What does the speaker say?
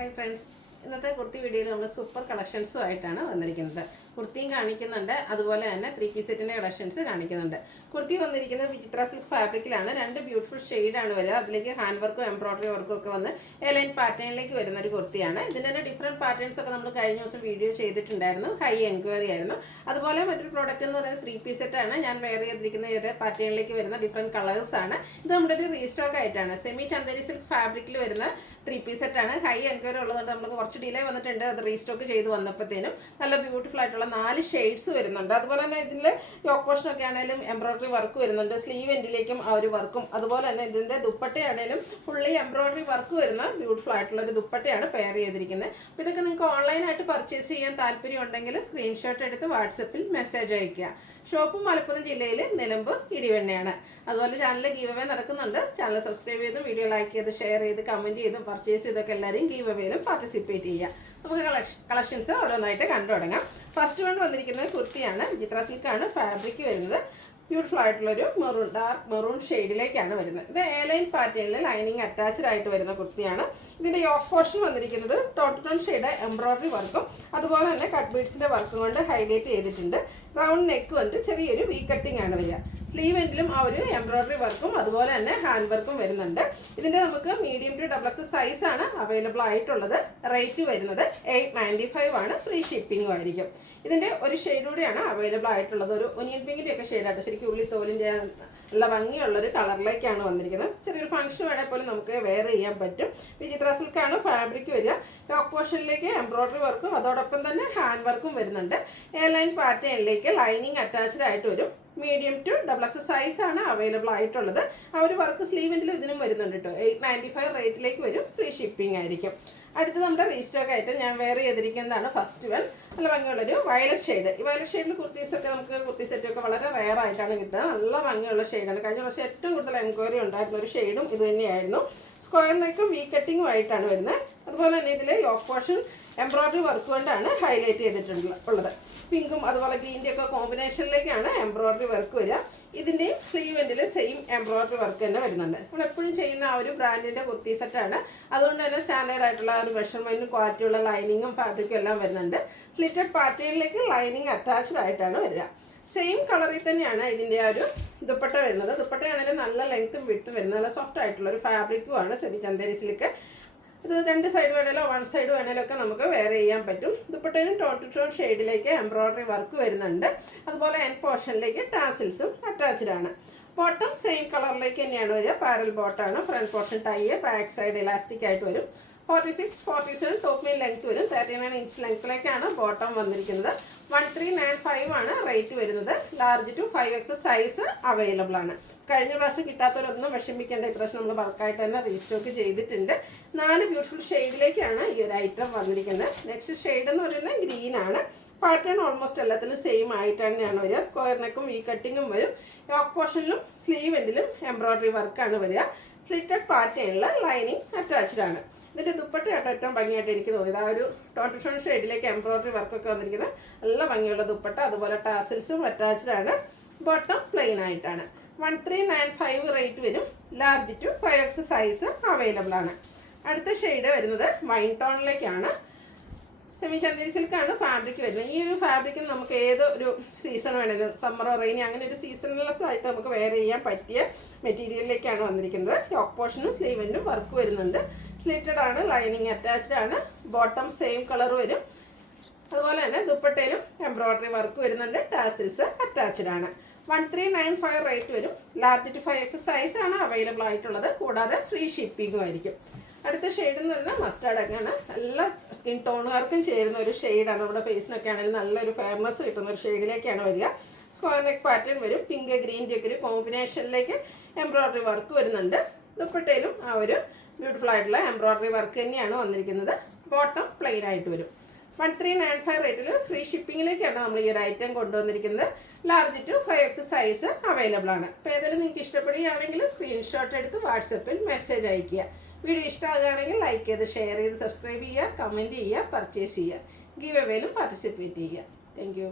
Hi friends, ഇന്നത്തെ കുർത്തി വീഡിയോയിൽ നമ്മൾ സൂപ്പർ കളക്ഷൻസുമായിട്ടാണ് വന്നിരിക്കുന്നത്. കുർത്തിയും കാണിക്കുന്നുണ്ട്, അതുപോലെ തന്നെ 3 പീസ് സെറ്റിൻ്റെ കളക്ഷൻസ് കാണിക്കുന്നുണ്ട്. കുർത്തി വന്നിരിക്കുന്നത് വിചിത്ര സിൽക്ക് ഫാബ്രിക്കിലാണ്. 2 ബ്യൂട്ടിഫുൾ ഷെയ്ഡാണ് വരിക. അതിലേക്ക് ഹാൻഡ് വർക്കും എംബ്രോയ്ഡറി വർക്കും ഒക്കെ വന്ന് എലൈൻ പാറ്റേണിലേക്ക് വരുന്ന ഒരു കുർത്തിയാണ്. ഇതിൻ്റെ തന്നെ ഡിഫറെൻറ്റ് പാറ്റേൺസ് ഒക്കെ നമ്മൾ കഴിഞ്ഞ ദിവസം വീഡിയോ ചെയ്തിട്ടുണ്ടായിരുന്നു. ഹൈ എൻക്വയറി ആയിരുന്നു. അതുപോലെ മറ്റൊരു പ്രോഡക്റ്റ് എന്ന് പറയുന്നത് 3 പീസ് സെറ്റാണ്. ഞാൻ വെയർ ചെയ്തിരിക്കുന്ന ഒരു പാറ്റേണിലേക്ക് വരുന്ന ഡിഫറെൻറ്റ് കളേഴ്സാണ്. ഇത് നമ്മുടെ ഒരു റീസ്റ്റോക്ക് ആയിട്ടാണ്. സെമി ചന്ദേരി സിൽക്ക് ഫാബ്രിക്കിൽ വരുന്ന 3 പീസ് സെറ്റാണ്. ഹൈ എൻക്വയറി ഉള്ളതുകൊണ്ട് നമുക്ക് കുറച്ച് ഡിലേ വന്നിട്ടുണ്ട്. അത് റീസ്റ്റോക്ക് ചെയ്ത് വന്നപ്പോഴത്തേനും നല്ല ബ്യൂട്ടിഫുൾ ആയിട്ടുള്ള 4 ഷെയ്ഡ്സ് വരുന്നുണ്ട്. അതുപോലെ തന്നെ ഇതിൽ യോക്ക് പോർഷനൊക്കെ ആണെങ്കിലും എംബ്രോയ്ഡറി വർക്ക് വരുന്നുണ്ട്. സ്ലീവ് എൻഡിലേക്കും ആ ഒരു വർക്കും, അതുപോലെ തന്നെ ഇതിൻ്റെ ദുപ്പട്ടയാണെങ്കിലും ഫുള്ളി എംബ്രോയ്ഡറി വർക്ക് വരുന്ന ബ്യൂട്ടിഫുൾ ആയിട്ടുള്ള ഒരു ദുപ്പട്ടയാണ് പെയർ ചെയ്തിരിക്കുന്നത്. അപ്പോൾ ഇതൊക്കെ നിങ്ങൾക്ക് ഓൺലൈനായിട്ട് പർച്ചേസ് ചെയ്യാൻ താല്പര്യം ഉണ്ടെങ്കിൽ സ്ക്രീൻഷോട്ട് എടുത്ത് വാട്സപ്പിൽ മെസ്സേജ് അയയ്ക്കുക. ഷോപ്പ് മലപ്പുറം ജില്ലയിൽ നിലമ്പൂർ ഇടിവണ്ണയാണ്. അതുപോലെ ചാനലിൽ ഗീവ് അവേ നടക്കുന്നുണ്ട്. ചാനൽ സബ്സ്ക്രൈബ് ചെയ്ത് വീഡിയോ ലൈക്ക് ചെയ്ത് ഷെയർ ചെയ്ത് കമൻറ്റ് ചെയ്തും പർച്ചേസ് ചെയ്തൊക്കെ എല്ലാവരും ഗീവ് അവേയിലും പാർട്ടിസിപ്പേറ്റ് ചെയ്യുക. നമുക്ക് കളക്ഷൻസ് ഓരോന്നായിട്ട് കണ്ടു തുടങ്ങാം. ഫസ്റ്റ് വൺ വന്നിരിക്കുന്നത് കുർത്തിയാണ്. വിചിത്ര സിൽക്കാണ് ഫാബ്രിക് വരുന്നത്. ബ്യൂട്ടിഫുൾ ആയിട്ടുള്ളൊരു ഡാർക്ക് മെറൂൺ ഷെയ്ഡിലേക്കാണ് വരുന്നത്. ഇത് എലൈൻ പാറ്റേണിൽ ലൈനിങ് അറ്റാച്ച്ഡ് ആയിട്ട് വരുന്ന കുർത്തിയാണ്. ഇതിൻ്റെ യോക്ക് പോർഷൻ വന്നിരിക്കുന്നത് ടോൺ ഷെയ്ഡ് എംബ്രോയ്ഡറി വർക്കും അതുപോലെ തന്നെ കട്ട് ബീഡ്സിൻ്റെ വർക്കും കൊണ്ട് ഹൈലൈറ്റ് ചെയ്തിട്ടുണ്ട്. റൗണ്ട് നെക്ക് വന്നിട്ട് ചെറിയൊരു വി കട്ടിംഗ് ആണ് വരിക. സ്ലീവ് എൻഡിലും ആ ഒരു എംബ്രോയ്ഡറി വർക്കും അതുപോലെ തന്നെ ഹാൻഡ് വർക്കും വരുന്നുണ്ട്. ഇതിൻ്റെ നമുക്ക് മീഡിയം ടു XXL സൈസാണ് അവൈലബിൾ ആയിട്ടുള്ളത്. റേറ്റ് വരുന്നത് 895 ആണ്. ഫ്രീ ഷിപ്പിംഗും ആയിരിക്കും. ഇതിൻ്റെ ഒരു ഷെയ്ഡ് കൂടിയാണ് അവൈലബിൾ ആയിട്ടുള്ളത്. ഒരു ഒനിയൻ പിങ്കിൻ്റെ ഒക്കെ ഷെയ്ഡായിട്ട് ശരിക്കും ഉള്ളിത്തോലിൻ്റെ നല്ല ഭംഗിയുള്ളൊരു കളറിലേക്കാണ് വന്നിരിക്കുന്നത്. ചെറിയൊരു ഫംഗ്ഷൻ വേണേൽ പോലും നമുക്ക് വെയർ ചെയ്യാൻ പറ്റും. വിചിത്ര സിൽക്കാണ് ഫാബ്രിക് വരിക. യോക്ക് പോർഷനിലേക്ക് എംബ്രോയ്ഡറി വർക്കും അതോടൊപ്പം തന്നെ ഹാൻഡ് വർക്കും വരുന്നുണ്ട്. എയർലൈൻ പാറ്റേണിലേക്ക് ലൈനിങ് അറ്റാച്ച്ഡ് ആയിട്ട് വരും. മീഡിയം ടു XXL സൈസാണ് അവൈലബിൾ ആയിട്ടുള്ളത്. ആ ഒരു വർക്ക് സ്ലീവിൻ്റിലും ഇതിനും വരുന്നുണ്ട് കേട്ടോ. 895 റേറ്റിലേക്ക് വരും. ഫ്രീ ഷിപ്പിംഗ് ആയിരിക്കും. അടുത്ത് നമ്മുടെ റീസ്റ്റോക്ക് ആയിട്ട് ഞാൻ വെയർ ചെയ്തിരിക്കുന്നതാണ് ഫസ്റ്റ് വൺ. നല്ല ഭംഗിയുള്ളൊരു വയലറ്റ് ഷെയ്ഡ്. ഈ വയലറ്റ് ഷെയ്ഡിൽ കുർത്തീസൊക്കെ നമുക്ക് കുർത്തി സെറ്റൊക്കെ വളരെ റെയർ ആയിട്ടാണ് കിട്ടുക. നല്ല ഭംഗിയുള്ള ഷെയ്ഡാണ്. കഴിഞ്ഞ വർഷം ഏറ്റവും കൂടുതൽ എൻക്വയറി ഉണ്ടായിരുന്ന ഒരു ഷെയ്ഡും ഇത് തന്നെയായിരുന്നു. സ്ക്വയർ നെക്കും വി കട്ടിങ്ങും ആയിട്ടാണ് വരുന്നത്. അതുപോലെ തന്നെ ഇതിൽ യോക്ക് പോർഷൻ എംബ്രോയ്ഡറി വർക്ക് കൊണ്ടാണ് ഹൈലൈറ്റ് ചെയ്തിട്ടുള്ളത്. പിങ്കും അതുപോലെ ഗ്രീൻ്റെ ഒക്കെ കോമ്പിനേഷനിലേക്കാണ് എംബ്രോയ്ഡറി വർക്ക് വരിക. ഇതിൻ്റെയും സ്ലീവ് എൻഡിൽ സെയിം എംബ്രോയ്ഡറി വർക്ക് തന്നെ വരുന്നുണ്ട്. നമ്മളെപ്പോഴും ചെയ്യുന്ന ആ ഒരു ബ്രാൻഡിൻ്റെ കുർത്തി സെറ്റാണ്. അതുകൊണ്ട് തന്നെ സ്റ്റാൻഡേർഡ് ആയിട്ടുള്ള ഒരു മെഷർമെൻറ്റും ക്വാളിറ്റിയുള്ള ലൈനിങ്ങും ഫാബ്രിക്കും എല്ലാം വരുന്നുണ്ട്. സ്ലിറ്റഡ് പാറ്റേണിലേക്ക് ലൈനിങ് അറ്റാച്ച്ഡ് ആയിട്ടാണ് വരിക. സെയിം കളറിൽ തന്നെയാണ് ഇതിൻ്റെ ആ ഒരു ദുപ്പട്ട വരുന്നത്. ദുപ്പട്ടയാണെങ്കിലും നല്ല ലെങ്ത്തും വിഡ്ത്തും വരുന്നത്. നല്ല സോഫ്റ്റ് ആയിട്ടുള്ള ഒരു ഫാബ്രിക്കുമാണ് സെമി ചന്ദേരി സിൽക്ക്. ഇത് 2 സൈഡ് വേണേലോ 1 സൈഡ് വേണേലോ ഒക്കെ നമുക്ക് വെയർ ചെയ്യാൻ പറ്റും. ദുപ്പട്ടയിലും ടോൺ ഷെയ്ഡിലേക്ക് എംബ്രോയ്ഡറി വർക്ക് വരുന്നുണ്ട്. അതുപോലെ എൻഡ് പോർഷനിലേക്ക് ടാസിൽസും അറ്റാച്ച്ഡ് ആണ്. ബോട്ടം സെയിം കളറിലേക്ക് തന്നെയാണ് വരിക. പാരൽ ബോട്ടാണ്. Front portion tie, back side elastic ആയിട്ട് വരും. 46, 47 ടോപ്പ് മീൻ ലെങ്ത് വരും. 39 ഇഞ്ച് ലെങ്ത്തിലേക്കാണ് ബോട്ടം വന്നിരിക്കുന്നത്. 1395 ആണ് റേറ്റ് വരുന്നത്. Large to 5XL size available ആണ്. കഴിഞ്ഞ പ്രാവശ്യം കിട്ടാത്തവരൊന്നും വിഷമിക്കേണ്ട. ഇപ്രാവശ്യം നമ്മൾ ബൾക്കായിട്ട് തന്നെ റീസ്റ്റോക്ക് ചെയ്തിട്ടുണ്ട്. 4 ബ്യൂട്ടിഫുൾ ഷെയ്ഡിലേക്കാണ് ഈ ഒരു ഐറ്റം വന്നിരിക്കുന്നത്. നെക്സ്റ്റ് ഷെയ്ഡ് എന്ന് പറയുന്നത് ഗ്രീൻ ആണ്. പാറ്റേൺ ഓൾമോസ്റ്റ് എല്ലാത്തിലും സെയിം ആയിട്ട് തന്നെയാണ് വരിക. സ്ക്വയർ നെക്കും വി കട്ടിങ്ങും വരും. യോക്ക് പോർഷനിലും സ്ലീവ് എൻഡിലും എംബ്രോയ്ഡറി വർക്കാണ് വരിക. സ്ലിറ്റഡ് പാറ്റേണിൽ ലൈനിങ് അറ്റാച്ച്ഡ് ആണ്. ഇതിൻ്റെ ദുപ്പട്ട ഏറ്റവും ഭംഗിയായിട്ട് എനിക്ക് തോന്നിയത് ആ ഒരു ടോൺ ഷെയ്ഡിലേക്ക് എംബ്രോയ്ഡറി വർക്കൊക്കെ വന്നിരിക്കുന്നത്. നല്ല ഭംഗിയുള്ള ദുപ്പട്ട, അതുപോലെ ടാസിൽസും അറ്റാച്ച്ഡ് ആണ്. ബോട്ടം പ്ലെയിൻ ആയിട്ടാണ്. 1395 റേറ്റ് വരും. Large to 5XL size available ആണ്. അടുത്ത ഷെയ്ഡ് വരുന്നത് വൈൻ ടോണിലേക്കാണ്. സെമി ചന്ദേരി സിൽക്കാണ് ഫാബ്രിക് വരുന്നത്. ഈ ഒരു ഫാബ്രിക്കിന് നമുക്ക് ഏതൊരു സീസൺ വേണമെങ്കിലും, സമ്മറോ റെയിനി അങ്ങനെ ഒരു സീസൺലെസ് ആയിട്ട് നമുക്ക് വെയർ ചെയ്യാൻ പറ്റിയ മെറ്റീരിയലിലേക്കാണ് വന്നിരിക്കുന്നത്. യോക്ക് പോർഷനും സ്ലീവിനും വർക്ക് വരുന്നുണ്ട്. സ്ലിറ്റഡ് ആണ്. ലൈനിങ് അറ്റാച്ച്ഡ് ആണ്. ബോട്ടം സെയിം കളർ വരും. അതുപോലെ തന്നെ ദുപ്പട്ടയിലും എംബ്രോയ്ഡറി വർക്ക് വരുന്നുണ്ട്. ടാസിൽസ് അറ്റാച്ച്ഡ് ആണ്. 1395 റേറ്റ് വരും. ലാർജ് ടു 5XL സൈസാണ് അവൈലബിൾ ആയിട്ടുള്ളത്. കൂടാതെ ഫ്രീ ഷിപ്പിംഗും ആയിരിക്കും. അടുത്ത ഷെയ്ഡ് എന്ന് പറഞ്ഞാൽ മസ്റ്റാർഡ് ഒക്കെയാണ്. നല്ല സ്കിൻ ടോണുകാർക്കും ചേരുന്ന ഒരു ഷെയ്ഡാണ്. നമ്മുടെ ഫേസിനൊക്കെ ആണെങ്കിലും നല്ലൊരു ഫെയർനെസ് കിട്ടുന്ന ഒരു ഷെയ്ഡിലേക്കാണ് വരിക. സ്ക്വയർ നെക്ക് പാറ്റേൺ വരും. പിങ്ക് ഗ്രീൻ്റെ ഒക്കെ ഒരു കോമ്പിനേഷനിലേക്ക് എംബ്രോയ്ഡറി വർക്ക് വരുന്നുണ്ട്. ദുപ്പട്ടയിലും ആ ഒരു ബ്യൂട്ടിഫുൾ ആയിട്ടുള്ള എംബ്രോയ്ഡറി വർക്ക് തന്നെയാണ് വന്നിരിക്കുന്നത്. ബോട്ടം പ്ലെയിൻ ആയിട്ട് വരും. 1395 റേറ്റിൽ ഫ്രീ ഷിപ്പിങ്ങിലേക്കാണ് നമ്മൾ ഈ ഒരു ഐറ്റം കൊണ്ടുവന്നിരിക്കുന്നത്. Large to 5XL size available ആണ്. അപ്പോൾ ഏതായാലും നിങ്ങൾക്ക് ഇഷ്ടപ്പെടുകയാണെങ്കിൽ സ്ക്രീൻഷോട്ട് എടുത്ത് വാട്സപ്പിൽ മെസ്സേജ് അയയ്ക്കുക. വീഡിയോ ഇഷ്ടമാകുകയാണെങ്കിൽ ലൈക്ക് ചെയ്ത് ഷെയർ ചെയ്ത് സബ്സ്ക്രൈബ് ചെയ്യുക, കമൻറ്റ് ചെയ്യുക, പർച്ചേസ് ചെയ്യുക. ഗീവ് അവേയിലും പാർട്ടിസിപ്പേറ്റ് ചെയ്യുക. Thank you.